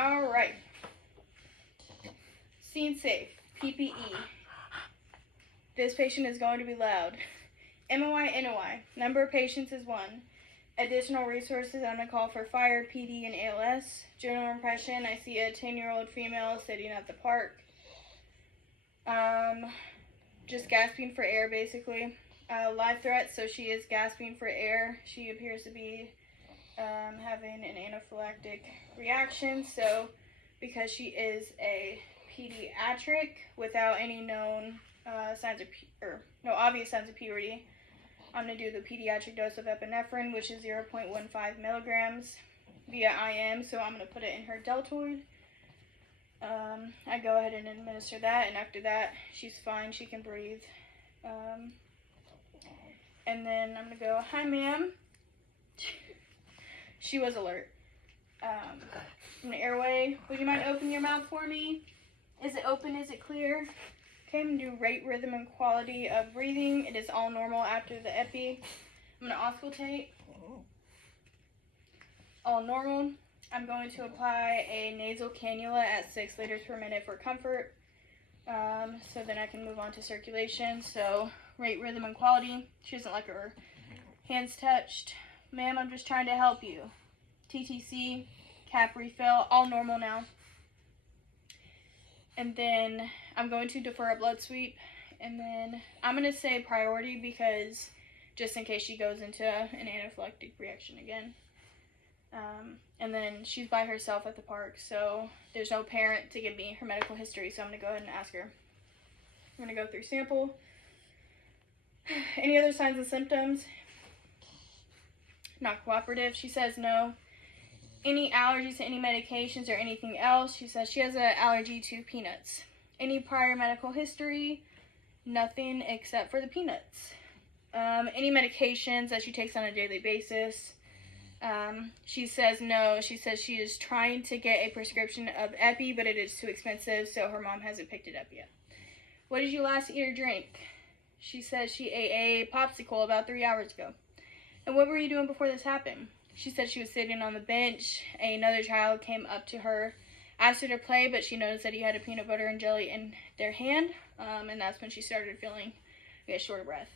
Alright. Scene safe. PPE. This patient is going to be loud. MOI, NOI. Number of patients is 1. Additional resources, I'm going to call for fire, PD, and ALS. General impression, I see a 10-year-old female sitting at the park. Just gasping for air, basically. Live threat, so she is gasping for air. She appears to be having an anaphylactic reaction, so because she is a pediatric without any known no obvious signs of puberty, I'm going to do the pediatric dose of epinephrine, which is 0.15 milligrams via IM, so I'm going to put it in her deltoid. I go ahead and administer that, and after that, she's fine, she can breathe. And then I'm going to go, hi ma'am. She was alert. From the airway, would you mind opening your mouth for me? Is it open? Is it clear? Okay, I'm going to do rate, rhythm, and quality of breathing. It is all normal after the epi. I'm going to auscultate. All normal. I'm going to apply a nasal cannula at 6 liters per minute for comfort. So then I can move on to circulation. So rate, rhythm, and quality. She doesn't like her hands touched. Ma'am, I'm just trying to help you. TTC, cap refill, all normal now. And then I'm going to defer a blood sweep. And then I'm going to say priority because just in case she goes into an anaphylactic reaction again. And then she's by herself at the park, so there's no parent to give me her medical history, so I'm going to go ahead and ask her. I'm going to go through sample. Any other signs and symptoms? Not cooperative. She says no. Any allergies to any medications or anything else? She says she has an allergy to peanuts. Any prior medical history? Nothing except for the peanuts. Any medications that she takes on a daily basis? She says no. She says she is trying to get a prescription of epi, but it is too expensive, so her mom hasn't picked it up yet. What did you last eat or drink? She says she ate a popsicle about 3 hours ago. And what were you doing before this happened? She said she was sitting on the bench. Another child came up to her, asked her to play, but she noticed that he had a peanut butter and jelly in their hand, and that's when she started feeling, short of breath.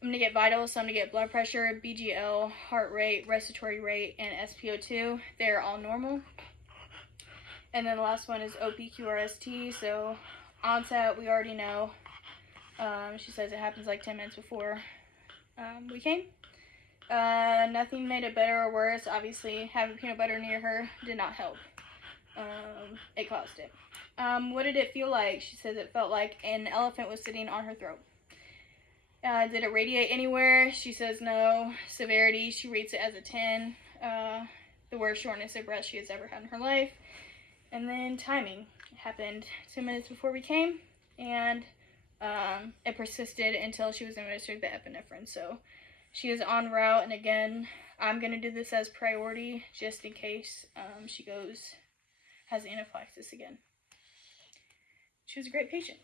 I'm going to get vitals, so I'm going to get blood pressure, BGL, heart rate, respiratory rate, and SpO2. They're all normal. And then the last one is OPQRST, so onset, we already know. She says it happens like 10 minutes before we came. Nothing made it better or worse. Obviously, having peanut butter near her did not help. It caused it. What did it feel like? She says it felt like an elephant was sitting on her throat. Did it radiate anywhere? She says no. Severity, she rates it as a 10. The worst shortness of breath she has ever had in her life. And then timing. It happened 2 minutes before we came, and it persisted until she was administered the epinephrine. So she is en route, and again, I'm going to do this as priority just in case she has anaphylaxis again. She was a great patient.